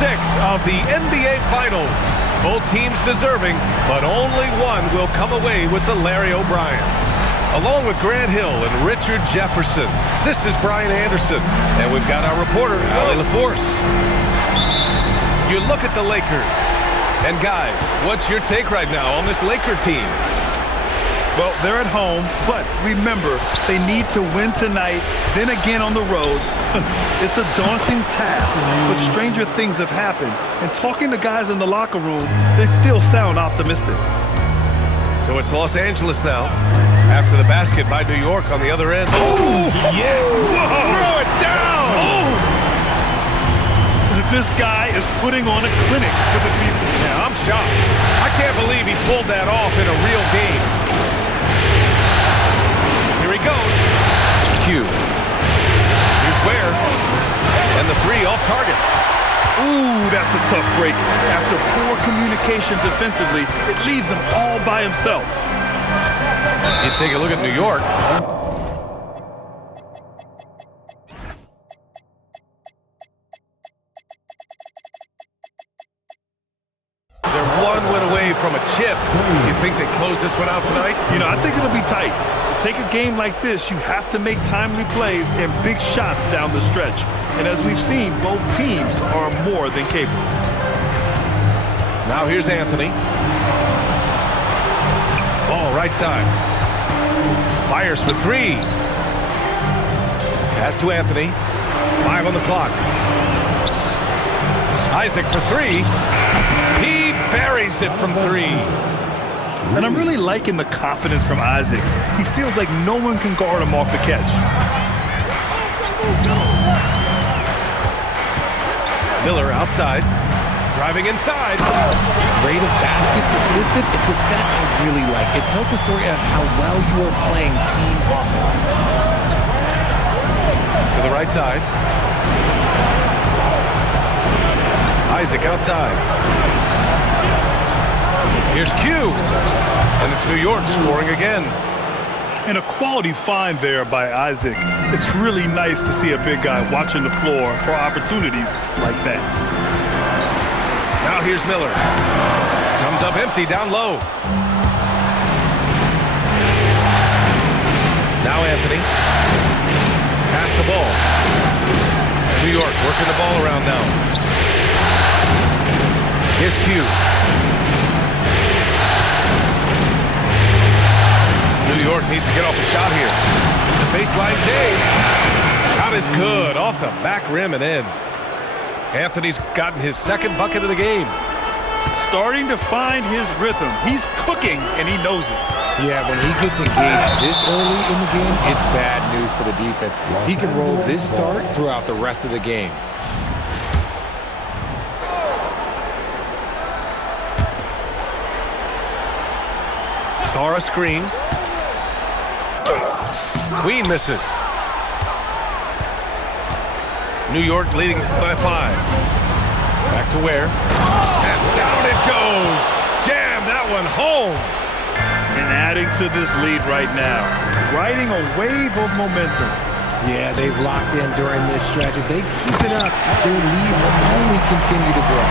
6 of the NBA Finals. Both teams deserving, but only one will come away with the Larry O'Brien. Along with Grant Hill and Richard Jefferson, this is Brian Anderson, and we've got our reporter, Allie LaForce. You look at the Lakers, and guys, what's your take right now on this Laker team? Well, they're at home, but remember, they need to win tonight, then again on the road. It's a daunting task, but stranger things have happened. And talking to guys in the locker room, they still sound optimistic. So it's Los Angeles now, after the basket by New York on the other end. Oh, yes! Throw it down! Oh! This guy is putting on a clinic for the people. Yeah, I'm shocked. I can't believe he pulled that off in a real game. Here he goes. Q. Here's Ware. And the three off target. Ooh, that's a tough break. After poor communication defensively, it leaves him all by himself. You take a look at New York. They're one win away from a chip. You think they close this one out tonight? You know, I think it'll be tight. Take a game like this, you have to make timely plays and big shots down the stretch. And as we've seen, both teams are more than capable. Now here's Anthony. Ball right side. Fires for three. Pass to Anthony. 5 on the clock. Isaac for three. He buries it from 3. And I'm really liking the confidence from Isaac. He feels like no one can guard him off the catch. Miller outside, driving inside. Rate of baskets assisted, it's a stat I really like. It tells the story of how well you are playing team offense. To the right side. Isaac outside. Here's Q. And it's New York scoring again. And a quality find there by Isaac. It's really nice to see a big guy watching the floor for opportunities like that. Now here's Miller. Comes up empty down low. Now Anthony. Pass the ball. New York working the ball around now. Here's Q. New York needs to get off a shot here. The baseline J. Shot is good. Off the back rim and in. Anthony's gotten his second bucket of the game. Starting to find his rhythm. He's cooking, and he knows it. Yeah, when he gets engaged this early in the game, it's bad news for the defense. He can roll this start throughout the rest of the game. Saw a screen. Queen misses. New York leading by 5. Back to Ware. And down it goes. Jam that one home. And adding to this lead right now. Riding a wave of momentum. Yeah, they've locked in during this stretch. If they keep it up, their lead will only continue to grow.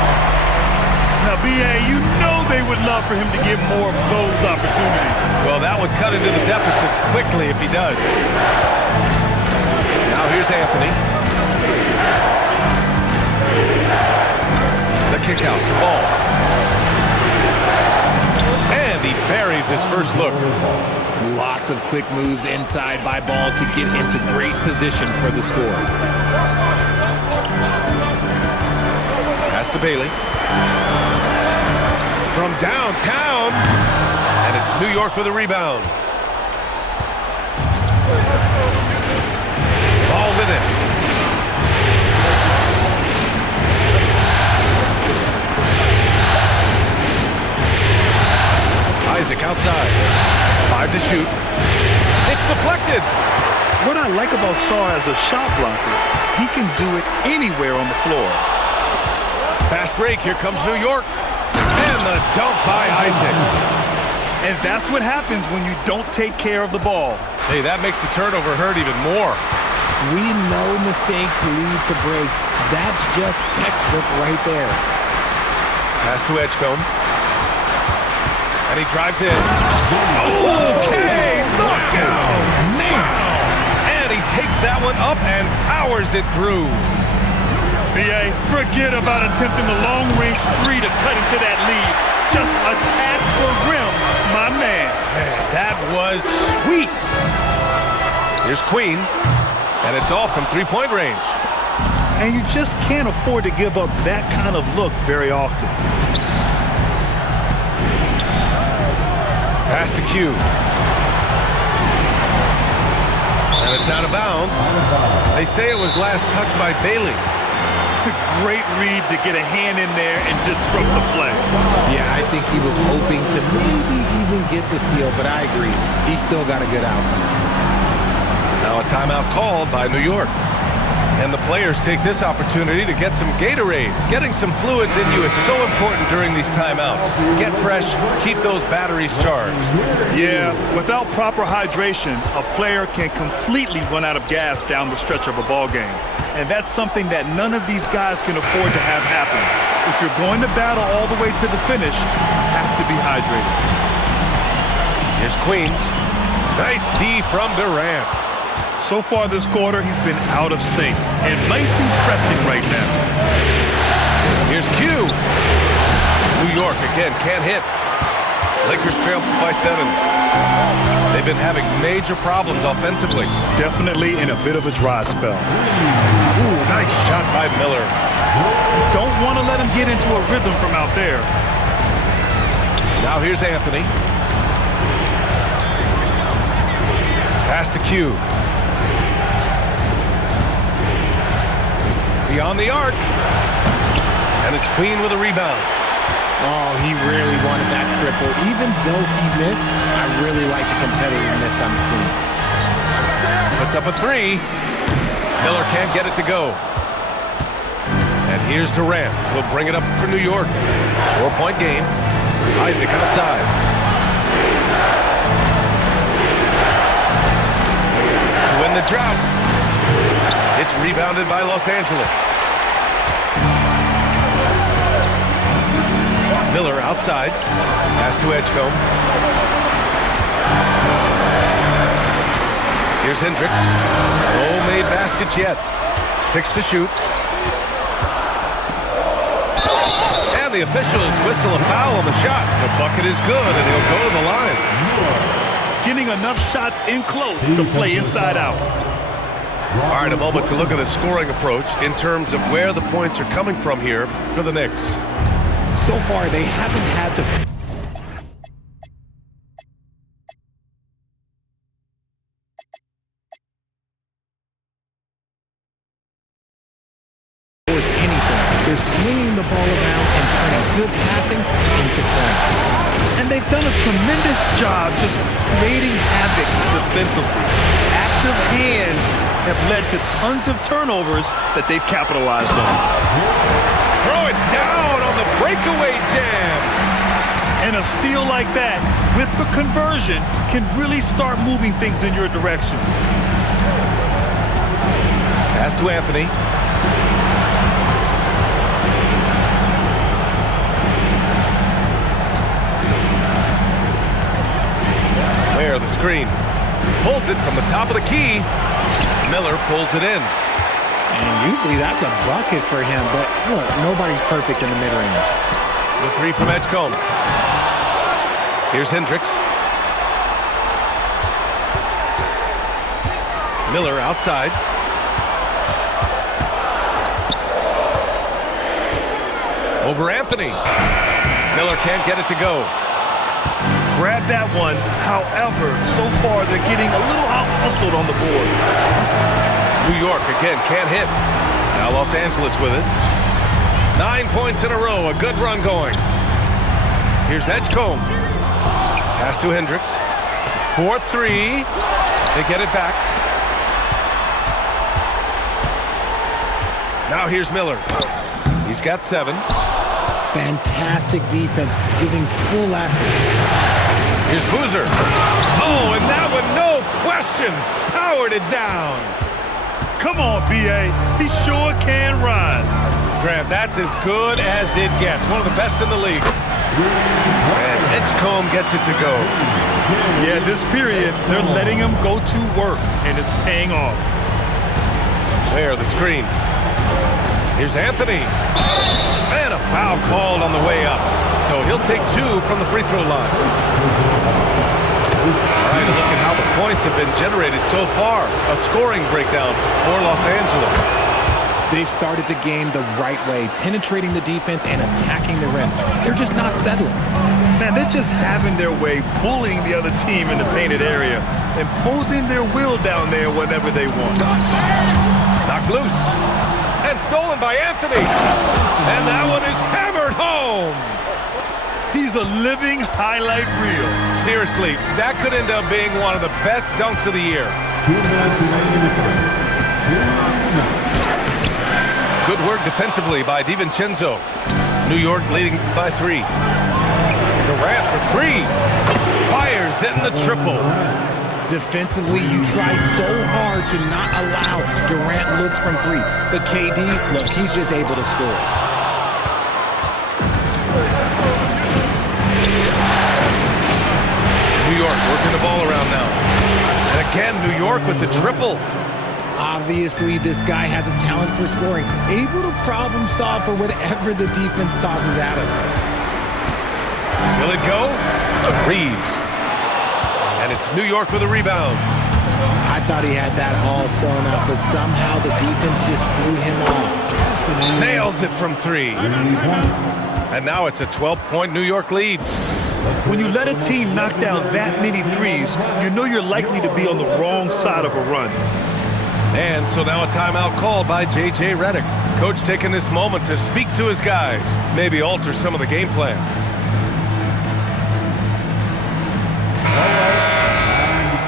Now, B.A., you know they would love for him to get more of those opportunities. Well, that would cut into the deficit quickly if he does. Now here's Anthony. The kick out to Ball. And he buries his first look. Lots of quick moves inside by Ball to get into great position for the score. Pass to Bailey. From downtown, and it's New York with a rebound. Ball with it. Isaac outside. 5 to shoot. It's deflected. What I like about Saw as a shot blocker, he can do it anywhere on the floor. Fast break. Here comes New York. And the dunk by Isaac. And that's what happens when you don't take care of the ball. Hey, that makes the turnover hurt even more. We know mistakes lead to breaks. That's just textbook right there. Pass to Edgecombe. And he drives in. Okay, look out! Wow! And he takes that one up and powers it through. B.A., forget about attempting the long-range three to cut into that lead. Just attack the rim, my man. That was sweet. Here's Queen, and it's all from three-point range. And you just can't afford to give up that kind of look very often. Pass to Q. And it's out of bounds. They say it was last touched by Bailey. Great read to get a hand in there and disrupt the play. Yeah, I think he was hoping to maybe even get the steal, but I agree. He still got a good outcome. Now a timeout called by New York. And the players take this opportunity to get some Gatorade. Getting some fluids in you is so important during these timeouts. Get fresh, keep those batteries charged. Yeah, without proper hydration, a player can completely run out of gas down the stretch of a ball game. And that's something that none of these guys can afford to have happen. If you're going to battle all the way to the finish, you have to be hydrated. Here's Queen. Nice D from Durant. So far this quarter, he's been out of sync and might be pressing right now. Here's Q. New York again, can't hit. Lakers trail by 7. They've been having major problems offensively. Definitely in a bit of a dry spell. Ooh, nice shot by Miller. Don't want to let him get into a rhythm from out there. Now here's Anthony. Pass to Q. Beyond the arc. And it's Queen with a rebound. Oh, he really wanted that triple. Even though he missed, I really like the competitiveness I'm seeing. Puts up a 3. Miller can't get it to go. And here's Durant. He'll bring it up for New York. 4-point game. Isaac outside. To win the drought. It's rebounded by Los Angeles. Miller outside. Pass to Edgecombe. Here's Hendricks. No made baskets yet. 6 to shoot. And the officials whistle a foul on the shot. The bucket is good, and he'll go to the line. Getting enough shots in close to play inside out. All right, a moment to look at the scoring approach in terms of where the points are coming from here for the Knicks. So far, they haven't had to force anything. They're swinging the ball around and turning good passing into points. And they've done a tremendous job just creating havoc defensively. Active hands have led to tons of turnovers that they've capitalized on. Throw it down on the breakaway jam. And a steal like that, with the conversion, can really start moving things in your direction. Pass to Anthony. Where the screen. Pulls it from the top of the key. Miller pulls it in. And usually that's a bucket for him, but look, nobody's perfect in the mid-range. The 3 from Edgecombe. Here's Hendricks. Miller outside. Over Anthony. Miller can't get it to go. Grab that one. However, so far they're getting a little out-hustled on the board. New York again can't hit. Now Los Angeles with it. 9 points in a row. A good run going. Here's Edgecombe. Pass to Hendricks. 4-3. They get it back. Now here's Miller. He's got 7. Fantastic defense, giving full effort. Here's Boozer. Oh, and that one, no question, powered it down. Come on, B.A. He sure can rise. Grant, that's as good as it gets. One of the best in the league. And Edgecombe gets it to go. Yeah, this period, they're letting him go to work, and it's paying off. There, the screen. Here's Anthony. And a foul called on the way up. So he'll take 2 from the free throw line. All right, look at how the points have been generated so far. A scoring breakdown for Los Angeles. They've started the game the right way, penetrating the defense and attacking the rim. They're just not settling. Man, they're just having their way, bullying the other team in the painted area, imposing their will down there whenever they want. Knocked loose. And stolen by Anthony. And that one is hammered home. He's a living highlight reel. Seriously, that could end up being one of the best dunks of the year. Good work defensively by DiVincenzo. New York leading by 3. Durant for 3. Fires in the triple. Defensively, you try so hard to not allow Durant looks from 3. But KD, look, he's just able to score. New York working the ball around now. And again, New York with the triple. Obviously, this guy has a talent for scoring, able to problem solve for whatever the defense tosses at him. Will it go? Reeves. And it's New York with a rebound. I thought he had that all sewn up, but somehow the defense just threw him off. Nails it from 3. And now it's a 12-point New York lead. When you let a team knock down that many threes, you know you're likely to be on the wrong side of a run. And so now a timeout called by J.J. Redick. Coach taking this moment to speak to his guys, maybe alter some of the game plan.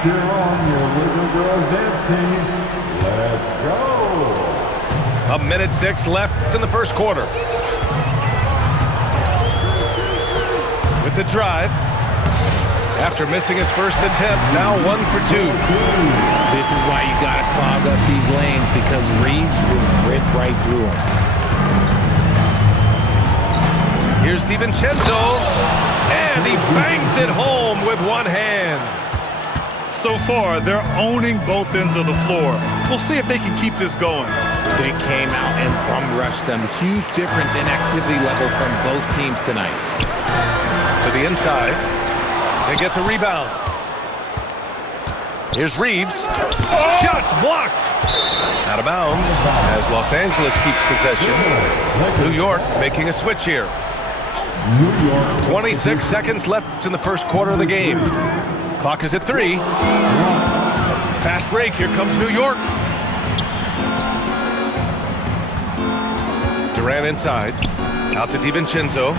Cheer on your little girls dancing. Let's go. 1:06 left in the first quarter. With the drive. After missing his first attempt, now 1 for 2. This is why you got to clog up these lanes, because Reeves will rip right through them. Here's DiVincenzo, and he bangs it home with one hand. So far, they're owning both ends of the floor. We'll see if they can keep this going. They came out and bum-rushed them. Huge difference in activity level from both teams tonight. To the inside. They get the rebound. Here's Reeves. Shots blocked. Out of bounds as Los Angeles keeps possession. New York making a switch here. 26 seconds left in the first quarter of the game. Clock is at 3. Fast break. Here comes New York. Durant inside. Out to DiVincenzo.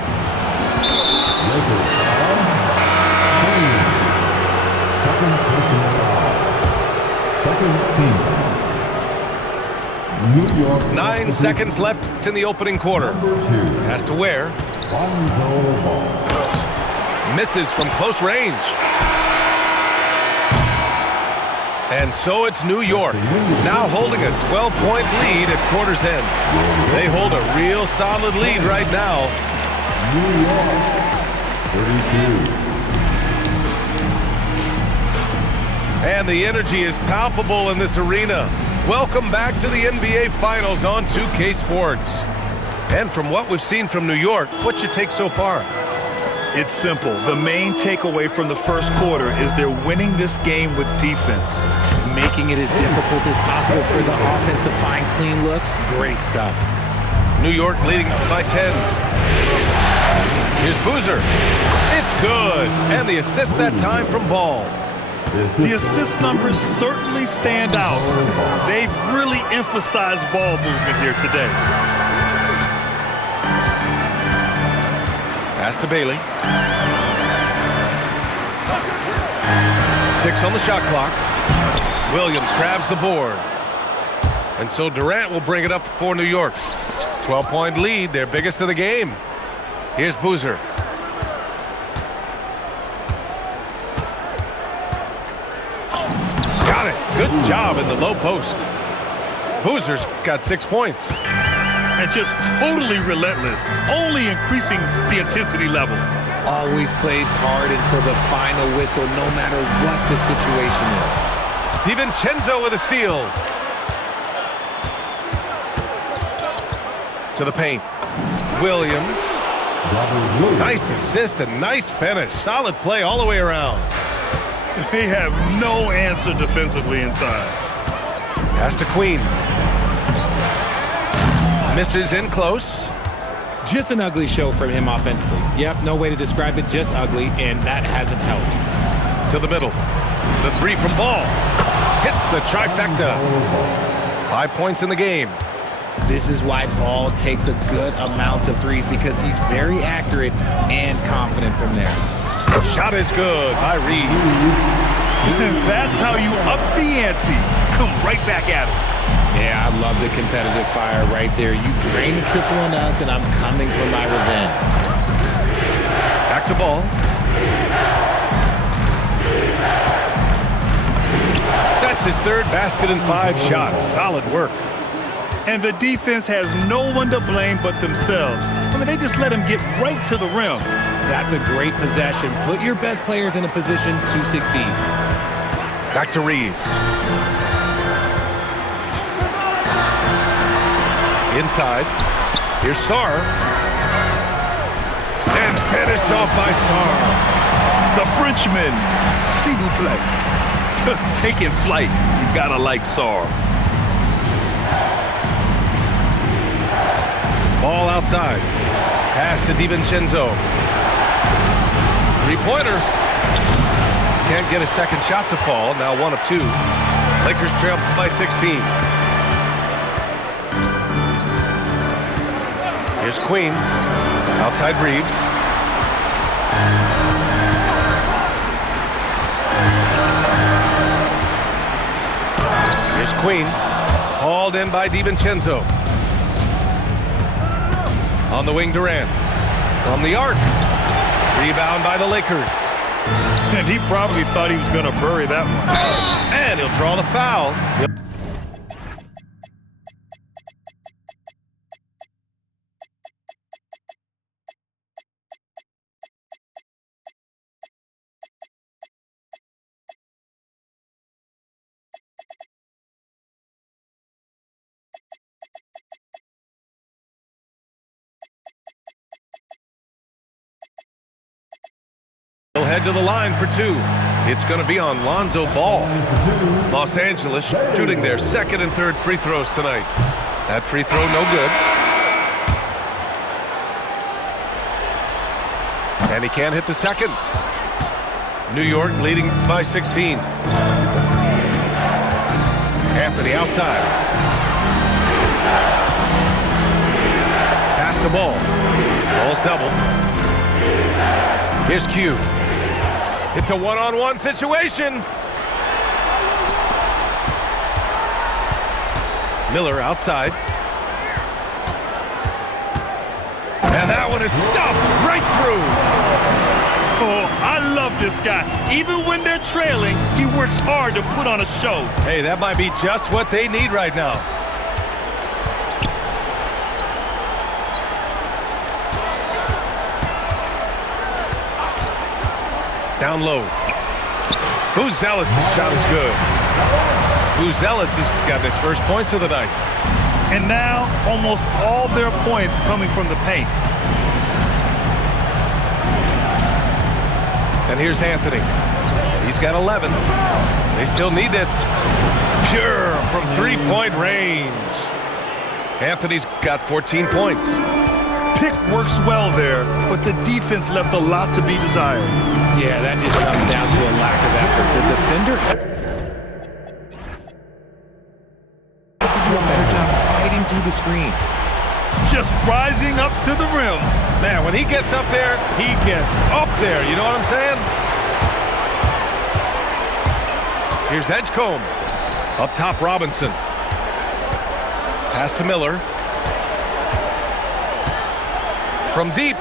New York. 9 seconds left in the opening quarter. Has to wear. Misses from close range. And so it's New York, now holding a 12-point lead at quarter's end. They hold a real solid lead right now. New York, 32. And the energy is palpable in this arena. Welcome back to the NBA Finals on 2K Sports. And from what we've seen from New York, what's your take so far? It's simple. The main takeaway from the first quarter is they're winning this game with defense. Making it as difficult as possible for the offense to find clean looks. Great stuff. New York leading by 10. Here's Boozer. It's good. And the assist that time from Ball. The assist numbers certainly stand out. They've really emphasized ball movement here today. Pass to Bailey. 6 on the shot clock. Williams grabs the board. And so Durant will bring it up for New York. 12-point lead, their biggest of the game. Here's Boozer. Got it. Good job in the low post. Hoosiers got 6 points. And just totally relentless, only increasing the intensity level. Always plays hard until the final whistle, no matter what the situation is. DiVincenzo with a steal. To the paint. Williams. Nice assist and nice finish. Solid play all the way around. They have no answer defensively inside. Pass to Queen. Misses in close. Just an ugly show from him offensively. Yep, no way to describe it, just ugly, and that hasn't helped. To the middle. The three from Ball. Hits the trifecta. 5 points in the game. This is why Ball takes a good amount of threes, because he's very accurate and confident from there. Shot is good by Reeves. That's how you up the ante. Come right back at it. Yeah, I love the competitive fire right there. You drain a triple on us, and I'm coming for my revenge. Back to Ball. That's his third basket in 5 shots. Solid work. And the defense has no one to blame but themselves. I mean, they just let him get right to the rim. That's a great possession. Put your best players in a position to succeed. Back to Reeves. Inside. Here's Sarr. And finished off by Sarr. The Frenchman, s'il vous plaît. Taking flight. You gotta like Sarr. Ball outside. Pass to DiVincenzo. Three-pointer. Can't get a second shot to fall. Now 1 of 2. Lakers trail by 16. Here's Queen. Outside Reeves. Here's Queen. Hauled in by DiVincenzo. On the wing, Durant. From the arc. Rebound by the Lakers. And he probably thought he was going to bury that one. And he'll draw the foul. He'll head to the line for 2. It's going to be on Lonzo Ball. Los Angeles shooting their second and third free throws tonight. That free throw no good. And he can't hit the second. New York leading by 16. Anthony outside. Pass to Ball. Ball's double. Here's Q. It's a one-on-one situation. Miller outside. And that one is stuffed right through. Oh, I love this guy. Even when they're trailing, he works hard to put on a show. Hey, that might be just what they need right now. Down low. Buzelis' shot is good. Buzelis has got his first points of the night. And now, almost all their points coming from the paint. And here's Anthony. He's got 11. They still need this. Pure from three-point range. Anthony's got 14 points. Pick works well there, but the defense left a lot to be desired. Yeah, that just comes down to a lack of effort. The defender has to do a better job fighting through the screen. Just rising up to the rim. Man, when he gets up there, he gets up there. You know what I'm saying? Here's Edgecombe. Up top, Robinson. Pass to Miller. From deep.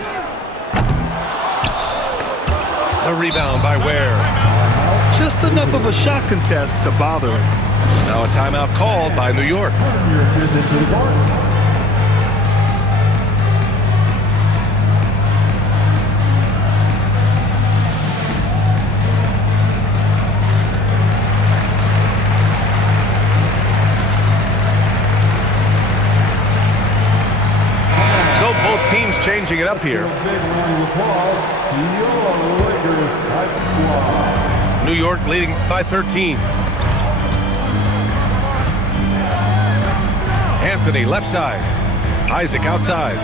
The rebound by Ware. Just enough of a shot contest to bother him. Now a timeout called by New York. Turn your attention to the court. So both teams changing it up here. Big round of applause to your Lakers type squad. New York leading by 13. Anthony left side. Isaac outside.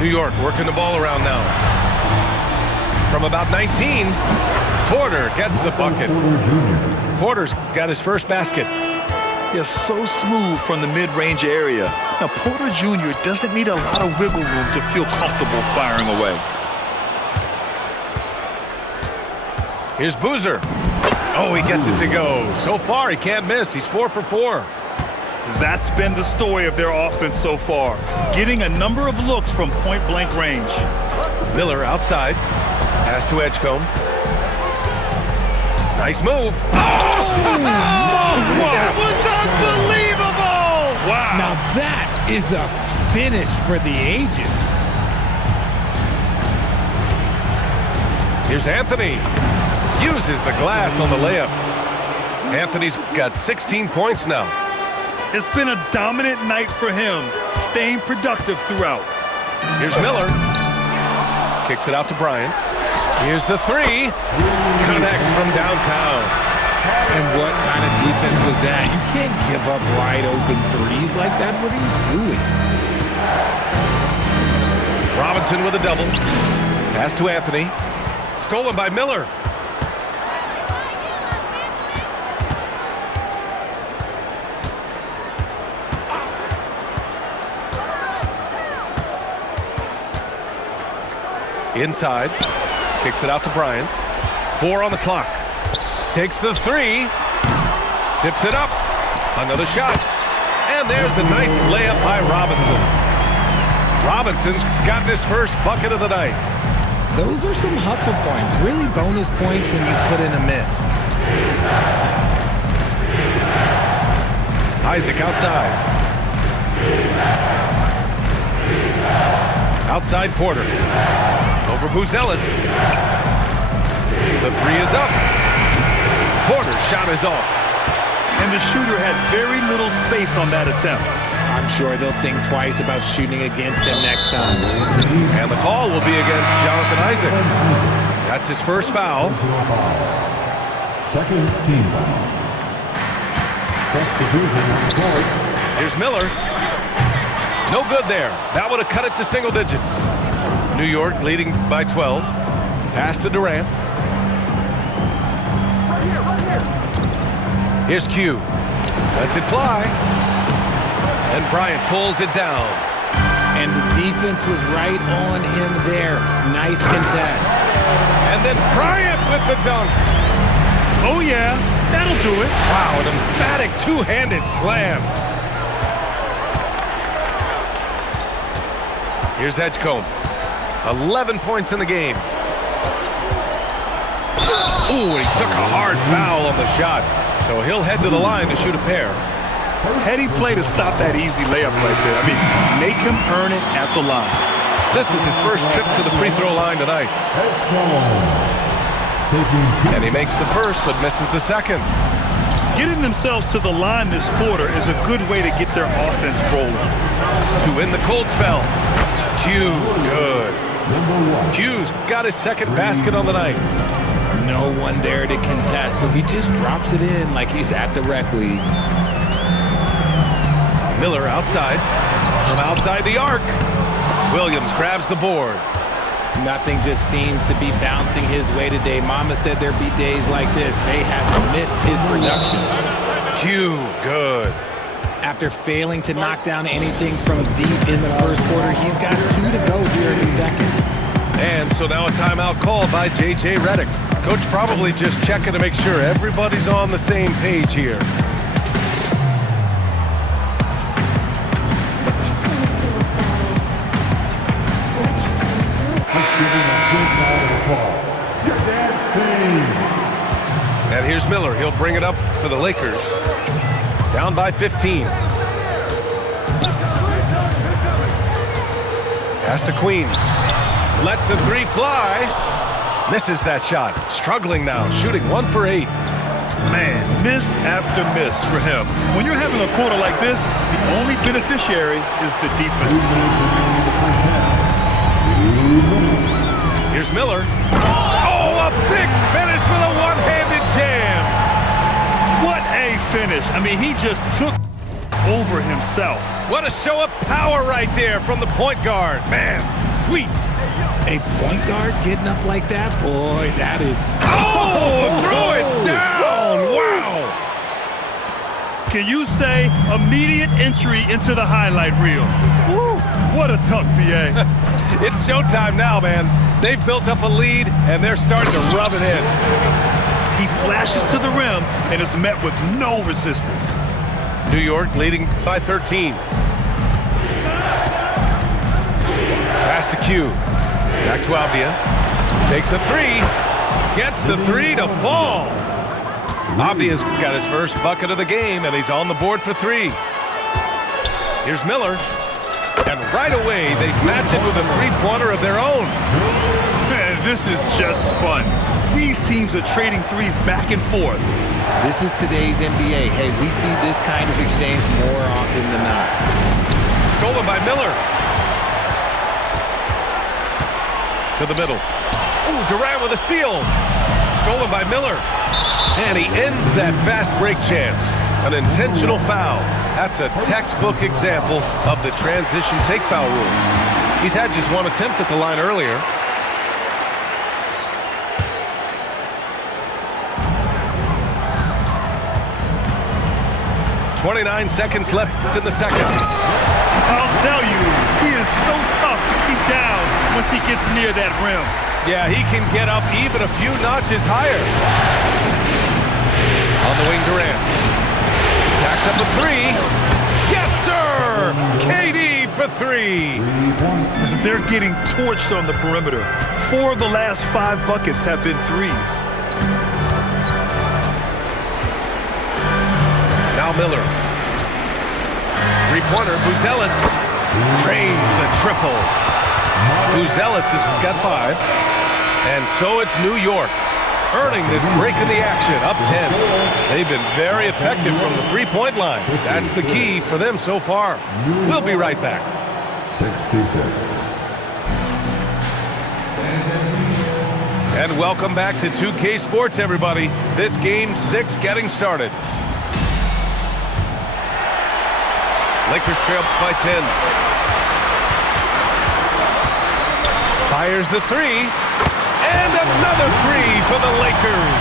New York working the ball around now. From about 19, Porter gets the bucket. Porter's got his first basket. Yes, so smooth from the mid-range area. Now, Porter Jr. doesn't need a lot of wiggle room to feel comfortable firing away. Here's Boozer. Oh, he gets it to go. So far, he can't miss. He's 4 for 4. That's been the story of their offense so far, getting a number of looks from point-blank range. Miller outside. Pass to Edgecombe. Nice move. That was unbelievable! Wow. Now that is a finish for the ages. Here's Anthony. Uses the glass on the layup. Anthony's got 16 points now. It's been a dominant night for him, staying productive throughout. Here's Miller. Kicks it out to Bryant. Here's the three. Connects from downtown. And what kind of defense was that? You can't give up wide open threes like that. What are you doing? Robinson with a double. Pass to Anthony. Stolen by Miller. Inside. Kicks it out to Bryant. 4 on the clock. Takes the three. Tips it up. Another shot. And there's a nice layup by Robinson. Robinson's gotten his first bucket of the night. Those are some hustle points. Really bonus points when you put in a miss. Isaac outside. Outside Porter. Over Buzelis. The three is up. Porter's shot is off. And the shooter had very little space on that attempt. I'm sure they'll think twice about shooting against him next time. And the call will be against Jonathan Isaac. That's his first foul. Second team foul. Substitution on the court. Here's Miller. No good there. That would have cut it to single digits. New York leading by 12. Pass to Durant. Here's Q. Lets it fly. And Bryant pulls it down. And the defense was right on him there. Nice contest. And then Bryant with the dunk. Oh, yeah, that'll do it. Wow, an emphatic two-handed slam. Here's Edgecombe. 11 points in the game. Ooh, he took a hard foul on the shot. So he'll head to the line to shoot a pair. Heady play to stop that easy layup right there. I mean, make him earn it at the line. This is his first trip to the free throw line tonight. And he makes the first but misses the second. Getting themselves to the line this quarter is a good way to get their offense rolling. To win the cold spell. Q, good. Q's got his second basket on the night. No one there to contest, so he just drops it in like he's at the rec league. Miller outside. From outside the arc. Williams grabs the board. Nothing just seems to be bouncing his way today. Mama said there'd be days like this. They have missed his production. Q, good. After failing to knock down anything from deep in the first quarter, he's got 2 to go here in the second. And so now a timeout called by J.J. Redick. Coach probably just checking to make sure everybody's on the same page here. And here's Miller. He'll bring it up for the Lakers. Down by 15. Pass to Queen. Lets the three fly. Misses that shot. Struggling now, shooting 1 for 8. Man, miss after miss for him. When you're having a quarter like this, the only beneficiary is the defense. Here's Miller. Oh, a big finish with a one-handed jam. What a finish. I mean, he just took over himself. What a show of power right there from the point guard. Man, sweet. A point guard getting up like that? Boy, that is... Oh, throw it down. Wow. Can you say immediate entry into the highlight reel? Woo, what a dunk, BA. It's showtime now, man. They've built up a lead, and they're starting to rub it in. He flashes to the rim and is met with no resistance. New York leading by 13. Pass to Q. Back to Avdia. Takes a three. Gets the three to fall. Avdia's got his first bucket of the game, and he's on the board for 3. Here's Miller. And right away, they match it with a three-pointer of their own. Man, this is just fun. These teams are trading threes back and forth. This is today's NBA. Hey, we see this kind of exchange more often than not. Stolen by Miller. To the middle. Ooh, Durant with a steal. Stolen by Miller. And he ends that fast break chance. An intentional foul. That's a textbook example of the transition take foul rule. He's had just one attempt at the line earlier. .29 seconds left in the second. I'll tell you, he is so tough to keep down once he gets near that rim. Yeah, he can get up even a few notches higher. On the wing, Durant. Jacks up a three. Yes, sir! KD for 3. They're getting torched on the perimeter. 4 of the last 5 buckets have been threes. Now Miller. Three-pointer, Buzelis drains the triple. Buzelis has got 5. And so it's New York, earning this break in the action, up 10. They've been very effective from the three-point line. That's the key for them so far. We'll be right back. 66. And welcome back to 2K Sports, everybody. This game 6 getting started. Lakers trail by 10. Fires the three. And another three for the Lakers.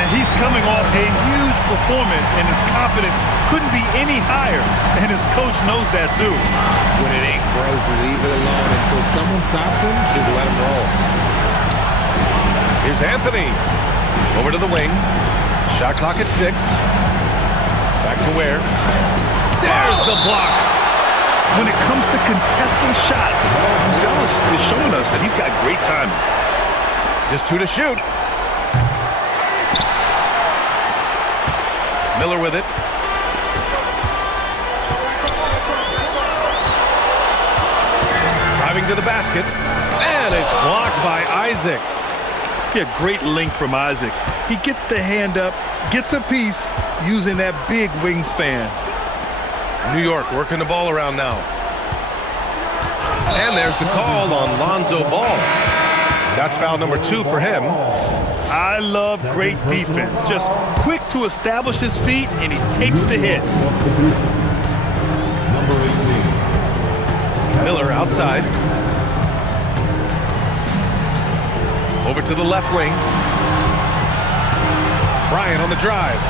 And he's coming off a huge performance, and his confidence couldn't be any higher. And his coach knows that, too. When it ain't broke, leave it alone. Until someone stops him, just let him roll. Here's Anthony. Over to the wing. Shot clock at 6. Back to Ware. There's the block. When it comes to contesting shots, Buzelis is showing us that he's got great timing. Just 2 to shoot. Miller with it. Driving to the basket. And it's blocked by Isaac. Yeah, great length from Isaac. He gets the hand up, gets a piece using that big wingspan. New York working the ball around now. And there's the call on Lonzo Ball. That's foul number 2 for him. I love great defense. Just quick to establish his feet, and he takes the hit. Number 18. Miller outside. Over to the left wing. Bryant on the drive.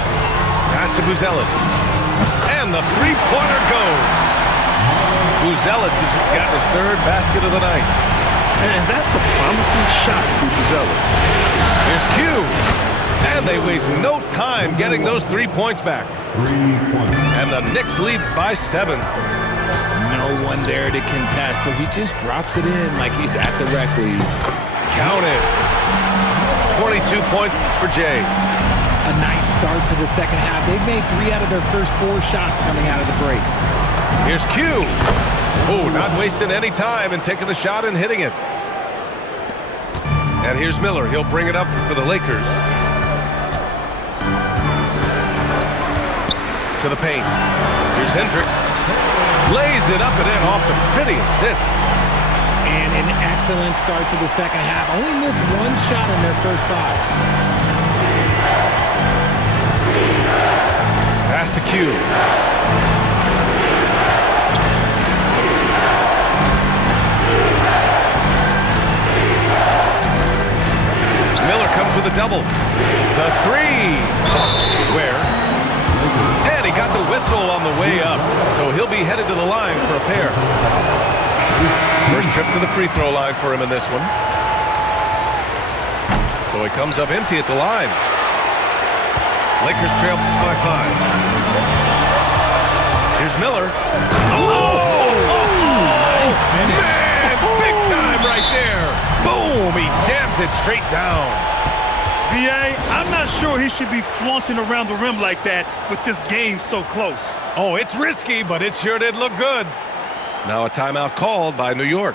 Pass to Buzelis. And the three-pointer goes. Buzelis has got his 3rd basket of the night. And that's a promising shot for Buzelis. Here's Q. And they waste no time getting those 3 points back. 3 points. And the Knicks lead by 7. No one there to contest, so he just drops it in like he's at the rec league. Count it. 22 points for Jay. a nice start to the second half. They've made 3 out of their first 4 shots coming out of the break. Here's Q. Oh, not wasting any time and taking the shot and hitting it. And here's Miller. He'll bring it up for the Lakers. To the paint. Here's Hendricks. Lays it up and in off the pretty assist. And an excellent start to the second half. Only missed 1 shot in their first 5. Pass to Q. Miller comes with a double. The 3. Where? And he got the whistle on the way up. So he'll be headed to the line for a pair. First trip to the free throw line for him in this one. So he comes up empty at the line. Lakers trail by 5. Here's Miller. Oh! Nice finish. Man, big time right there. Boom, he jams it straight down. B.A., I'm not sure he should be flaunting around the rim like that with this game so close. Oh, it's risky, but it sure did look good. Now a timeout called by New York.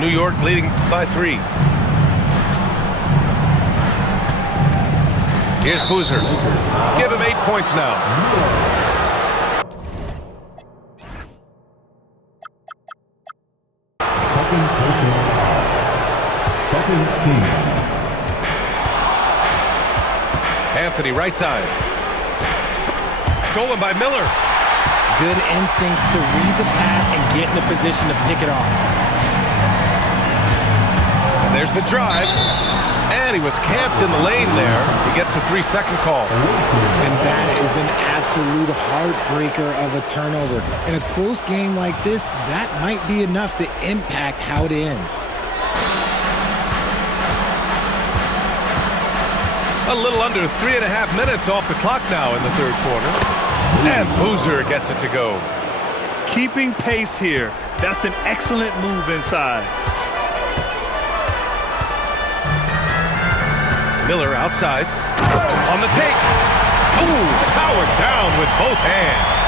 New York leading by 3. Here's Boozer. Give him 8 points now. Second team. Anthony, right side. Stolen by Miller. Good instincts to read the path and get in a position to pick it off. And there's the drive. And he was camped in the lane there. He gets a 3-second call. And that is an absolute heartbreaker of a turnover. In a close game like this, that might be enough to impact how it ends. A little under 3.5 minutes off the clock now in the third quarter. And Boozer gets it to go. Keeping pace here. That's an excellent move inside. Miller outside. On the take. Oh, powered down with both hands.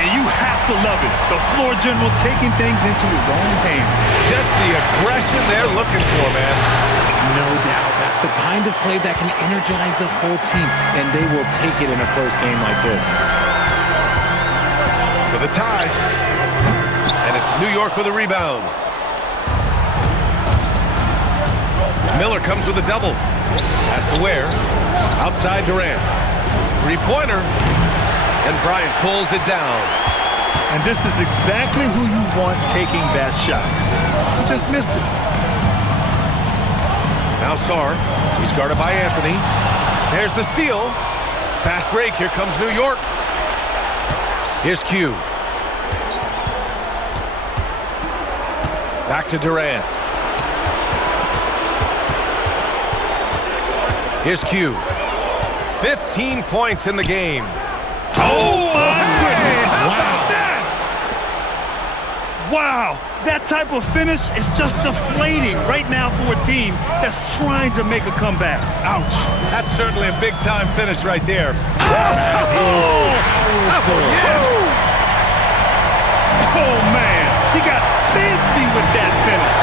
And you have to love it. The floor general taking things into his own hands. Just the aggression they're looking for, man. No doubt. That's the kind of play that can energize the whole team, and they will take it in a close game like this. For the tie. And it's New York with a rebound. Miller comes with a double. Has to Ware. Outside Durant. 3-pointer. And Bryant pulls it down. And this is exactly who you want taking that shot. He just missed it. Now Sarr. He's guarded by Anthony. There's the steal. Fast break. Here comes New York. Here's Q. Back to Durant. Here's Q. 15 points in the game. Oh, my goodness. How about that? Wow, that type of finish is just deflating right now for a team that's trying to make a comeback. Ouch. That's certainly a big-time finish right there. Oh, man, he got fancy with that finish.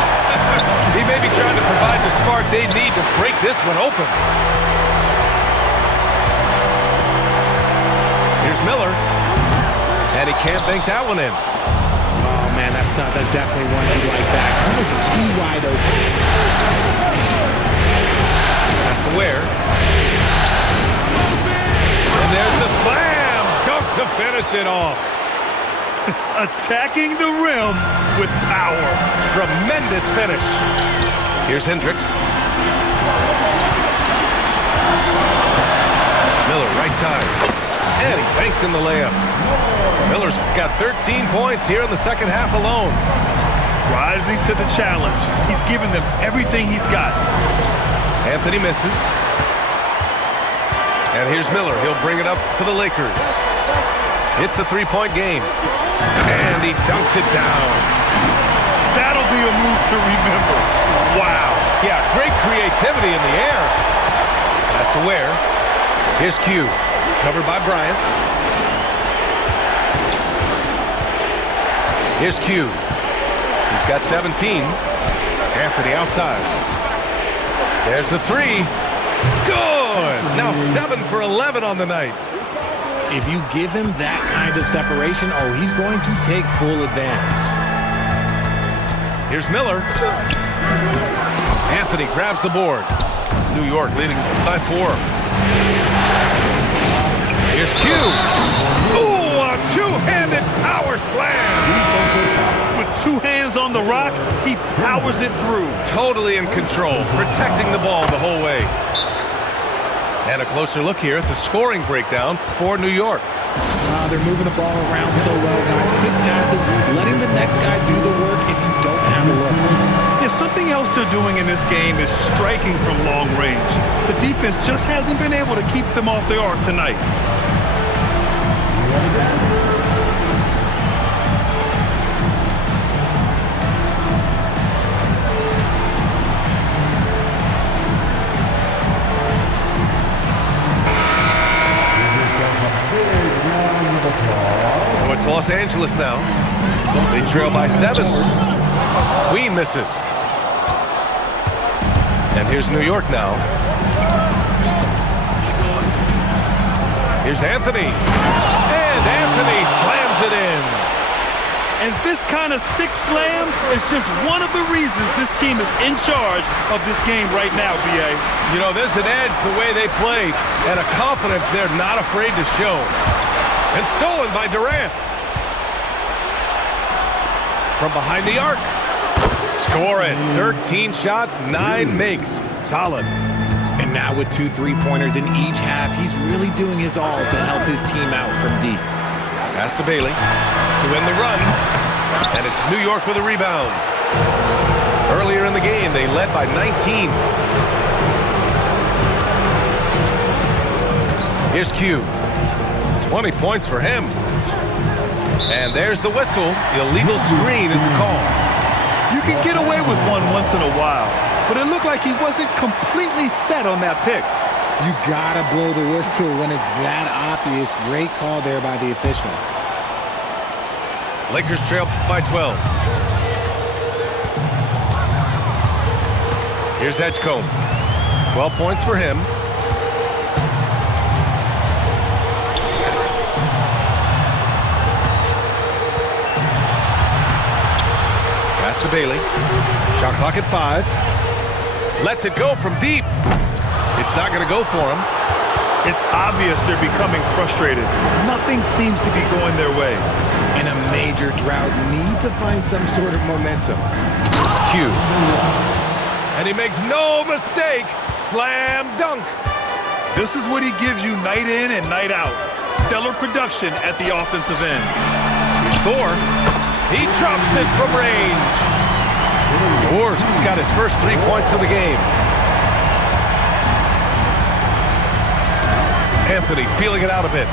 He may be trying to provide the spark they need to break this one open. Here's Miller. And he can't bank that one in. Oh, man, that's tough. That's definitely one he'd like back. Almost too wide open. Has to Ware. And there's the slam dunk to finish it off. Attacking the rim with power. Tremendous finish. Here's Hendricks. Miller, right side. And he banks in the layup. Miller's got 13 points here in the second half alone. Rising to the challenge. He's given them everything he's got. Anthony misses. And here's Miller. He'll bring it up for the Lakers. It's a 3-point game. And he dunks it down. That'll be a move to remember. Wow. Yeah, great creativity in the air. Pass to Ware. Here's Q. Covered by Bryant. Here's Q. He's got 17. Anthony outside. There's the three. Good. Now 7 for 11 on the night. If you give him that kind of separation, oh, he's going to take full advantage. Here's Miller. Anthony grabs the board. New York leading by 4. Here's Q. Ooh, a two-handed power slam. With 2 hands on the rock, he powers it through. Totally in control, protecting the ball the whole way. And a closer look here at the scoring breakdown for New York. They're moving the ball around so well, guys. Quick passes, letting the next guy do the work if you don't have a look. Yeah, something else they're doing in this game is striking from long range. The defense just hasn't been able to keep them off the arc tonight. Oh, it's Los Angeles now. They trail by 7. Queen misses. And here's New York now. Here's Anthony. And Anthony slams it in. And this kind of sick slam is just one of the reasons this team is in charge of this game right now, B.A. You know, there's an edge the way they play and a confidence they're not afraid to show. And stolen by Durant. From behind the arc. Score it. 13 shots, 9 makes. Solid. And now with 2 3-pointers in each half, he's really doing his all to help his team out from deep. Pass to Bailey to end the run. And it's New York with a rebound. Earlier in the game, they led by 19. Here's Q. 20 points for him. And there's the whistle. Illegal screen is the call. You can get away with one once in a while, but it looked like he wasn't completely set on that pick. You gotta blow the whistle when it's that obvious. Great call there by the official. Lakers trail by 12. Here's Edgecombe. 12 points for him. Pass to Bailey. Shot clock at 5. Lets it go from deep. It's not going to go for him. It's obvious they're becoming frustrated. Nothing seems to be going their way. In a major drought, need to find some sort of momentum. Q. And he makes no mistake. Slam dunk. This is what he gives you night in and night out. Stellar production at the offensive end. Here's Thor. He drops it from range. Thor's got his first 3 points of the game. Anthony feeling it out a bit.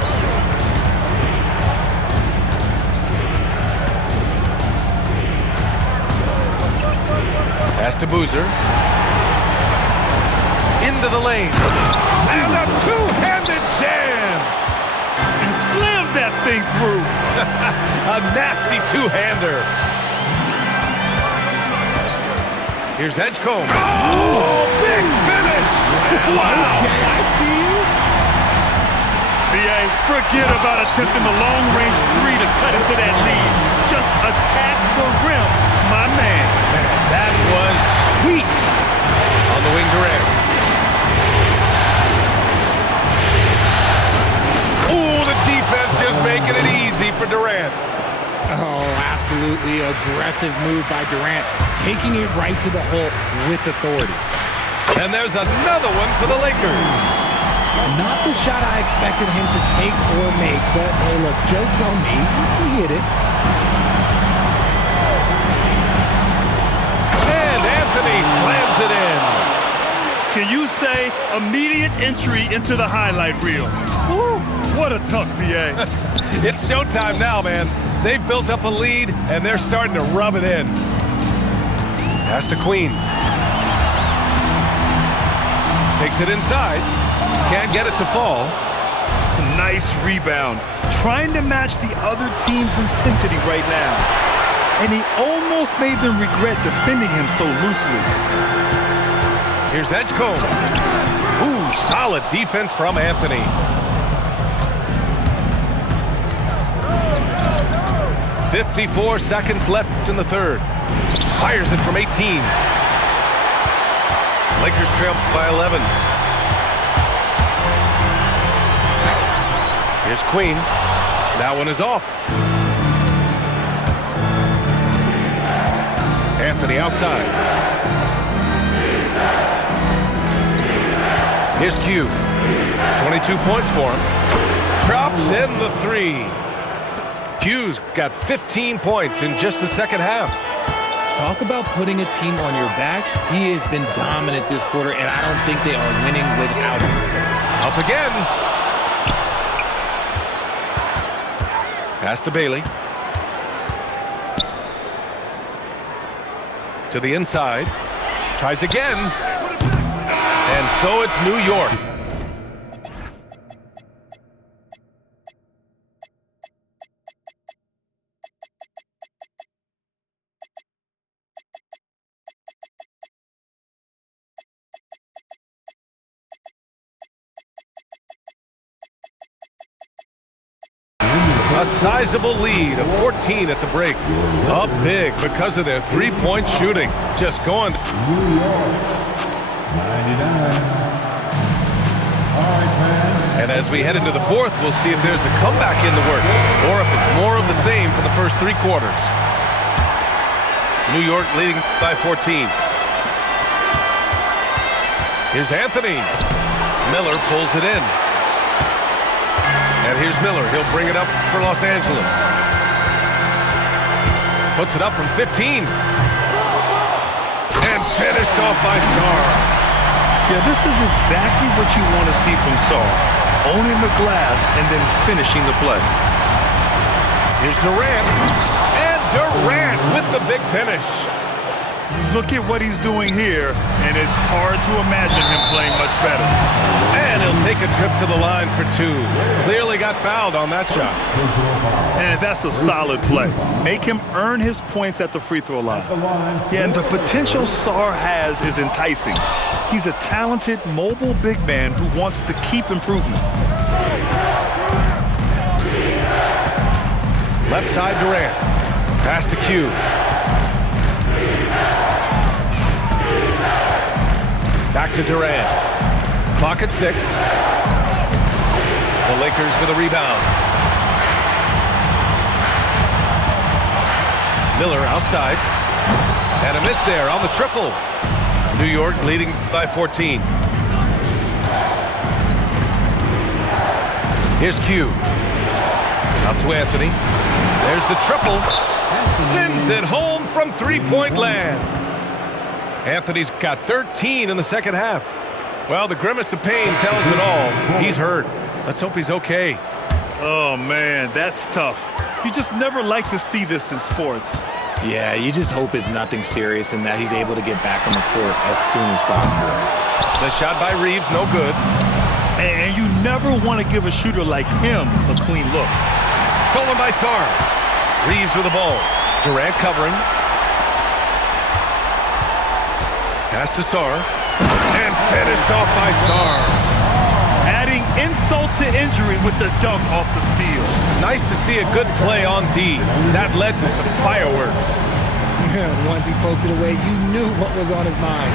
Pass to Boozer. Into the lane. And a two-handed jam. And slammed that thing through. A nasty two-hander. Here's Edgecombe. Oh, big finish. Wow. Okay, I see you. B.A., forget about attempting the long-range 3 to cut into that lead. Just attack the rim, my man. That was sweet on the wing Durant. Oh, the defense just making it easy for Durant. Oh, absolutely aggressive move by Durant, taking it right to the hole with authority. And there's another one for the Lakers. Not the shot I expected him to take or make, but hey, look, joke's on me. He hit it. And Anthony slams it in. Can you say immediate entry into the highlight reel? Woo, what a tuck, B.A. It's showtime now, man. They've built up a lead, and they're starting to rub it in. Pass to Queen. Takes it inside. Can't get it to fall. Nice rebound. Trying to match the other team's intensity right now. And he almost made them regret defending him so loosely. Here's Edgecombe. Ooh, solid defense from Anthony. "54 seconds left in the third." Fires it from 18. Lakers trail by 11. Here's Queen. That one is off. Anthony outside. Here's Q. 22 points for him. Drops in the three. Q's got 15 points in just the second half. Talk about putting a team on your back. He has been dominant this quarter, and I don't think they are winning without him. Up again. Pass to Bailey. To the inside. Tries again. And so it's New York. A sizable lead of 14 at the break. Up big because of their three-point shooting. Just going. New York, 99. All right, man. And as we head into the fourth, we'll see if there's a comeback in the works or if it's more of the same for the first three quarters. New York leading by 14. Here's Anthony. Miller pulls it in. And here's Miller. He'll bring it up for Los Angeles. Puts it up from 15. And finished off by Sarr. Yeah, this is exactly what you want to see from Sarr. Owning the glass and then finishing the play. Here's Durant. And Durant with the big finish. Look at what he's doing here, and it's hard to imagine him playing much better. And he'll take a trip to the line for two. Clearly got fouled on that shot. And that's a solid play. Make him earn his points at the free throw line. Yeah, and the potential Sarr has is enticing. He's a talented, mobile big man who wants to keep improving. Left side Durant. Pass to Q. Back to Durant. Clock at 6. The Lakers with a rebound. Miller outside. And a miss there on the triple. New York leading by 14. Here's Q. Out to Anthony. There's the triple. Sends it home from three-point land. Anthony's got 13 in the second half. Well, the grimace of pain tells it all. He's hurt. Let's hope he's okay. Oh, man, that's tough. You just never like to see this in sports. Yeah, you just hope it's nothing serious and that he's able to get back on the court as soon as possible. The shot by Reeves, no good. And you never want to give a shooter like him a clean look. Stolen by Sarr. Reeves with the ball. Durant covering. Pass to Sarr. And finished off by Sarr. Adding insult to injury with the dunk off the steal. Nice to see a good play on D. That led to some fireworks. Once he poked it away, you knew what was on his mind.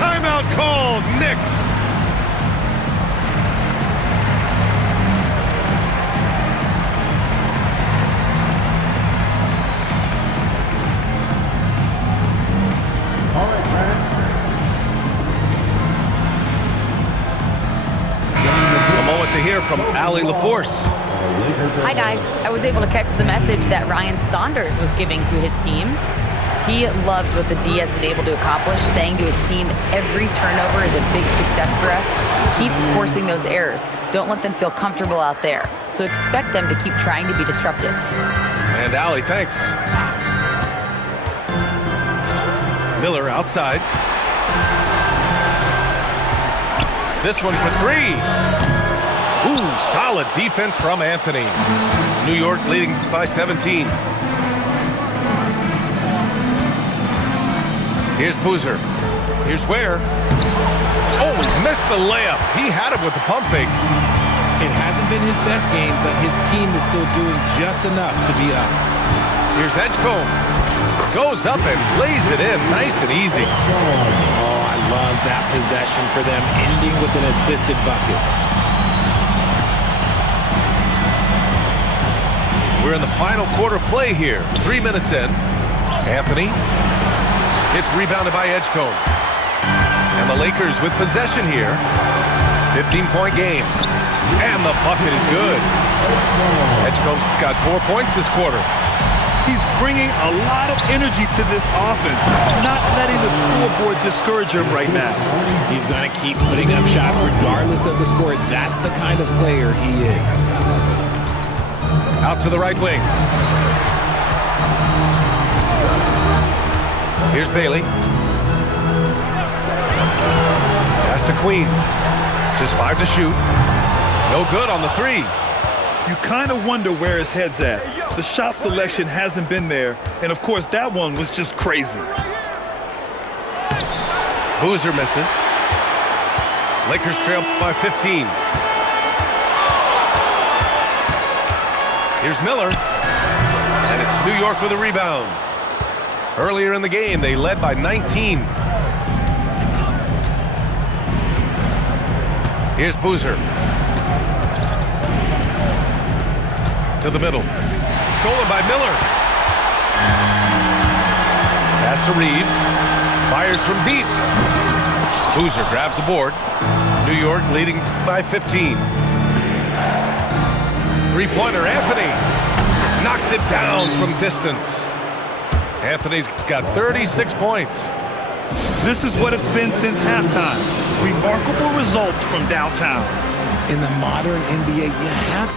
Timeout called, Knicks. All right, man. A moment to hear from Allie LaForce. Hi guys, I was able to catch the message that Ryan Saunders was giving to his team. He loves what the D has been able to accomplish, saying to his team, every turnover is a big success for us. Keep forcing those errors. Don't let them feel comfortable out there. So expect them to keep trying to be disruptive. And Allie, thanks. Miller outside. This one for three. Ooh, solid defense from Anthony. New York leading by 17. Here's Boozer. Here's Ware. Oh, he missed the layup. He had it with the pump fake. It hasn't been his best game, but his team is still doing just enough to be up. Here's Edgecombe. Goes up and lays it in nice and easy. Oh, I love that possession for them, ending with an assisted bucket. We're in the final quarter play here. 3 minutes in. Anthony. It's rebounded by Edgecombe. And the Lakers with possession here. 15-point game. And the bucket is good. Edgecombe's got 4 points this quarter. He's bringing a lot of energy to this offense, not letting the scoreboard discourage him right now. He's going to keep putting up shots regardless of the score. That's the kind of player he is. Out to the right wing. Here's Bailey. Pass to Queen. Just 5 to shoot. No good on the three. You kind of wonder where his head's at. The shot selection hasn't been there, and of course that one was just crazy. Boozer misses. Lakers trail by 15. Here's Miller. And it's New York with a rebound. Earlier in the game, they led by 19. Here's Boozer. To the middle. Stolen by Miller. Pass to Reeves. Fires from deep. Boozer grabs the board. New York leading by 15. Three-pointer, Anthony. Knocks it down from distance. Anthony's got 36 points. This is what it's been since halftime. Remarkable results from downtown. In the modern NBA, you have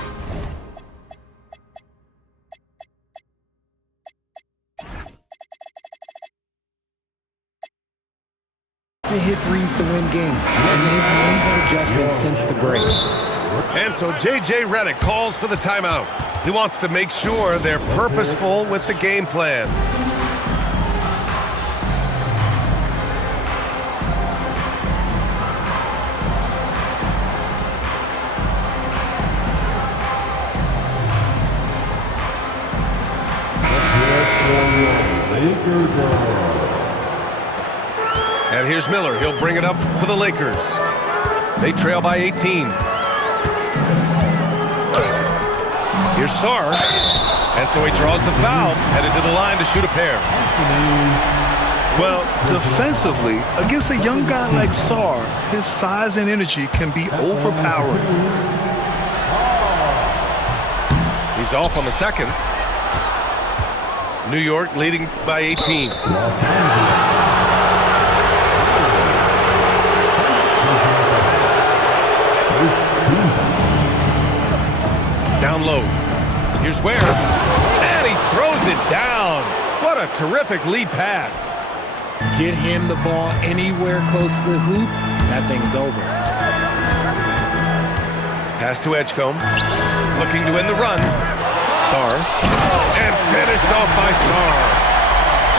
to hit threes to win games, and they've made that adjustment since the break. And so J.J. Redick calls for the timeout. He wants to make sure they're purposeful with the game plan. And here's Miller. He'll bring it up for the Lakers. They trail by 18. Here's Sarr. And so he draws the foul, headed to the line to shoot a pair. Well, defensively, against a young guy like Sarr, his size and energy can be overpowering. He's off on the second. New York leading by 18. Down low. Here's Ware. And he throws it down. What a terrific lead pass. Get him the ball anywhere close to the hoop, that thing's over. Pass to Edgecombe. Looking to end the run. Sarr. And finished off by Sarr.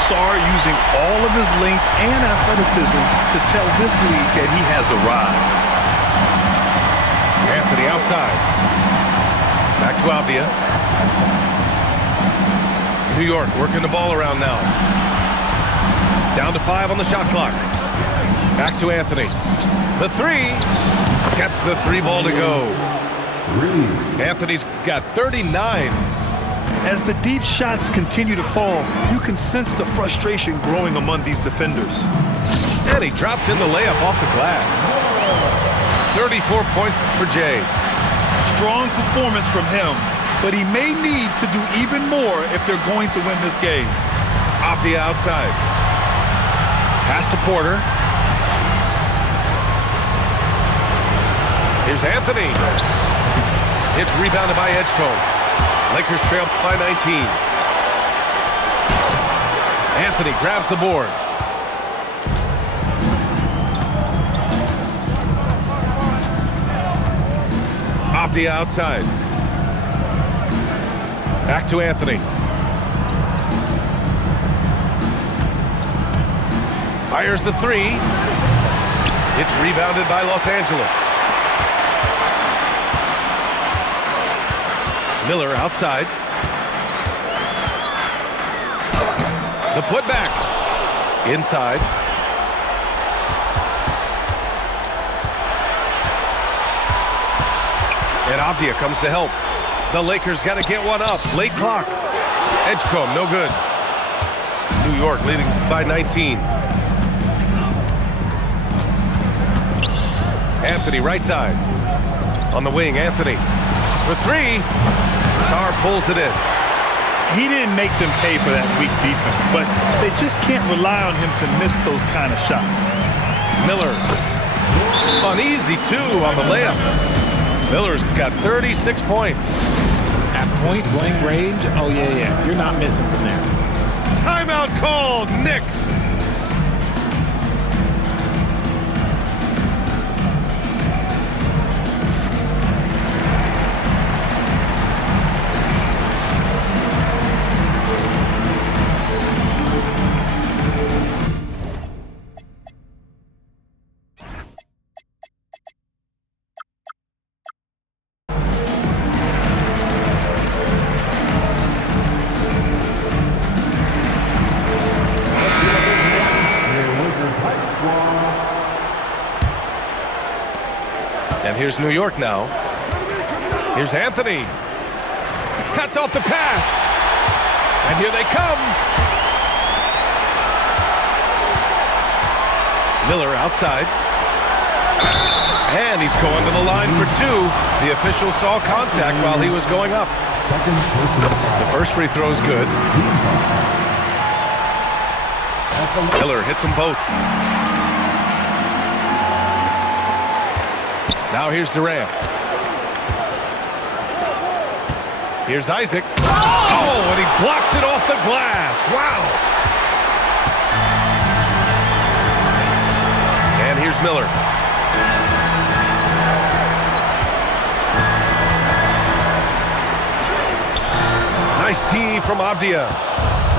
Sarr using all of his length and athleticism to tell this league that he has arrived. Anthony outside. Back to Avdia. New York working the ball around now. Down to 5 on the shot clock. Back to Anthony. The three. Gets the three ball to go. Anthony's got 39. As the deep shots continue to fall, you can sense the frustration growing among these defenders. And he drops in the layup off the glass. 34 points for Jay. Strong performance from him, but he may need to do even more if they're going to win this game. Off the outside. Pass to Porter. Here's Anthony. It's rebounded by Edgecombe. Lakers trail by 19. Anthony grabs the board. Avdia outside. Back to Anthony. Fires the three. It's rebounded by Los Angeles. Miller outside. The putback. Inside. And Avdia comes to help. The Lakers got to get one up. Late clock. Edgecombe, no good. New York leading by 19. Anthony, right side. On the wing, Anthony. For three. Sarr pulls it in. He didn't make them pay for that weak defense, but they just can't rely on him to miss those kind of shots. Miller. Uneasy, too, on the layup. Miller's got 36 points. At point-blank range, oh, yeah. You're not missing from there. Timeout called, Knicks. And here's New York now. Here's Anthony. Cuts off the pass. And here they come. Miller outside. And he's going to the line for two. The official saw contact while he was going up. The first free throw is good. Miller hits them both. Now here's Durant. Here's Isaac. Oh, and he blocks it off the glass. Wow. And here's Miller. Nice D from Avdia.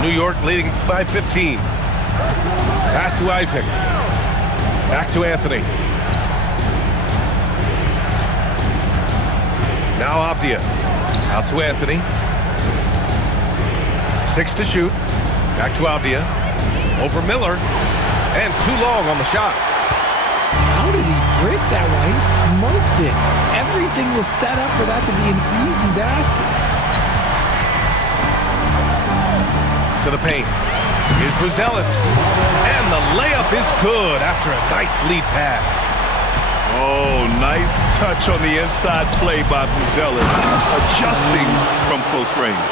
New York leading by 15. Pass to Isaac. Back to Anthony. Now Avdia. Out to Anthony. 6 to shoot. Back to Avdia. Over Miller. And too long on the shot. How did he break that one? He smoked it. Everything was set up for that to be an easy basket. To the paint. Here's Buzelis. And the layup is good after a nice lead pass. Oh, nice touch on the inside play by Buzelis, adjusting from close range.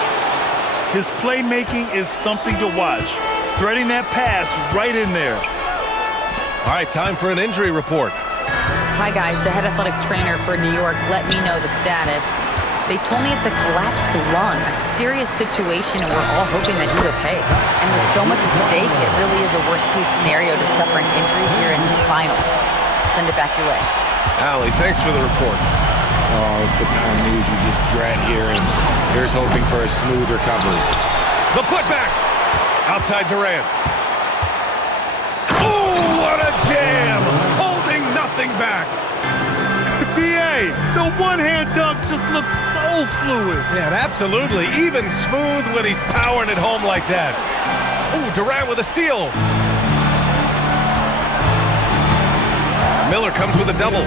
His playmaking is something to watch, threading that pass right in there. All right, time for an injury report. Hi, guys. The head athletic trainer for New York let me know the status. They told me it's a collapsed lung, a serious situation, and we're all hoping that he's okay. And with so much at stake, it really is a worst-case scenario to suffer an injury here in the finals. Send it back your way. Allie, thanks for the report. Oh, it's the kind of news you just dread hearing. Here's hoping for a smooth recovery. The putback. Outside Durant. Oh, what a jam. Holding nothing back. B.A., the one-hand dunk just looks so fluid. Yeah, absolutely. Even smooth when he's powering it home like that. Oh, Durant with a steal. Miller comes with a double.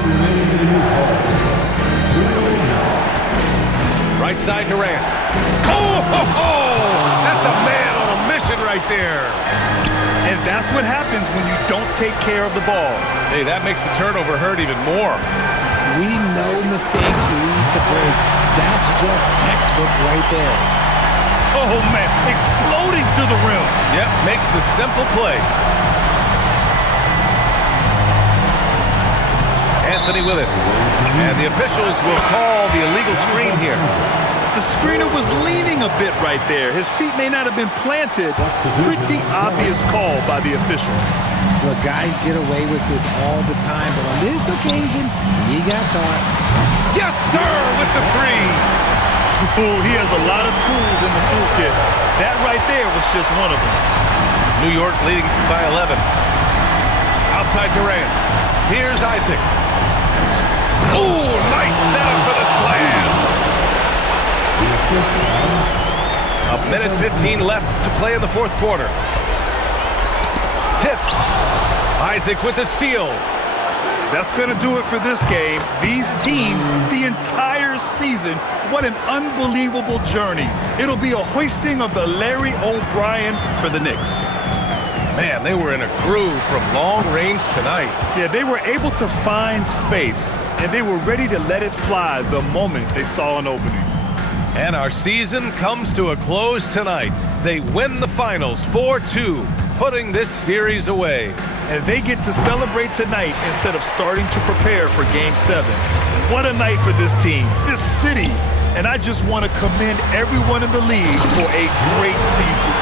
Right side Durant. Oh, ho, ho! That's a man on a mission right there. And that's what happens when you don't take care of the ball. Hey, that makes the turnover hurt even more. We know mistakes lead to breaks. That's just textbook right there. Oh, man, exploding to the rim. Yep, makes the simple play. Anthony with it. And the officials will call the illegal screen here. The screener was leaning a bit right there. His feet may not have been planted. Pretty obvious call by the officials. Look, guys get away with this all the time, but on this occasion, he got caught. Yes, sir, with the three. Oh, he has a lot of tools in the toolkit. That right there was just one of them. New York leading by 11. Outside Durant. Here's Isaac. Oh, nice setup for the slam. A minute 15 left to play in the fourth quarter. Tipped. Isaac with the steal. That's going to do it for this game. These teams, the entire season, what an unbelievable journey. It'll be a hoisting of the Larry O'Brien for the Knicks. Man, they were in a groove from long range tonight. Yeah, they were able to find space, and they were ready to let it fly the moment they saw an opening. And our season comes to a close tonight. They win the finals 4-2, putting this series away. And they get to celebrate tonight instead of starting to prepare for Game 7. What a night for this team, this city. And I just want to commend everyone in the league for a great season.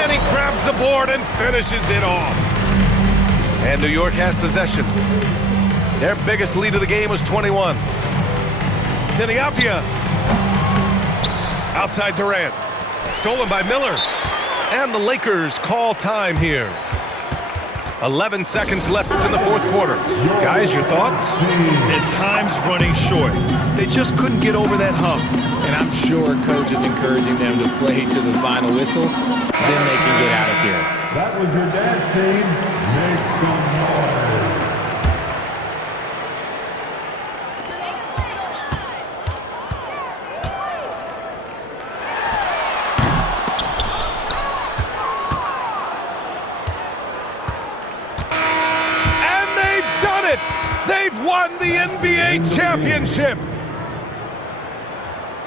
And he grabs the board and finishes it off. And New York has possession. Their biggest lead of the game was 21. Tiniapia. Outside Durant. Stolen by Miller. And the Lakers call time here. 11 seconds left in the fourth quarter. Guys, your thoughts? And time's running short. They just couldn't get over that hump. And I'm sure coach is encouraging them to play to the final whistle. Then they can get out of here. That was your dance team. Make some noise. They've won the NBA championship.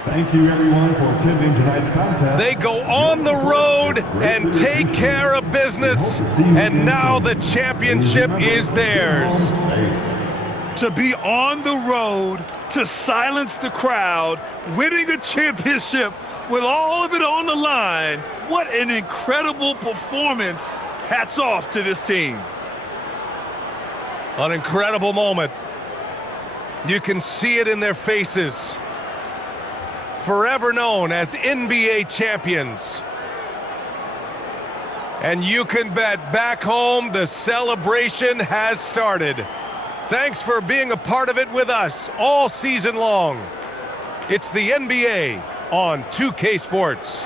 Thank you, everyone, for attending tonight's contest. They go on the road and take care of business, and now the championship is theirs. To be on the road, to silence the crowd, winning a championship with all of it on the line, what an incredible performance. Hats off to this team. An incredible moment. You can see it in their faces. Forever known as NBA champions. And you can bet back home the celebration has started. Thanks for being a part of it with us all season long. It's the NBA on 2K Sports.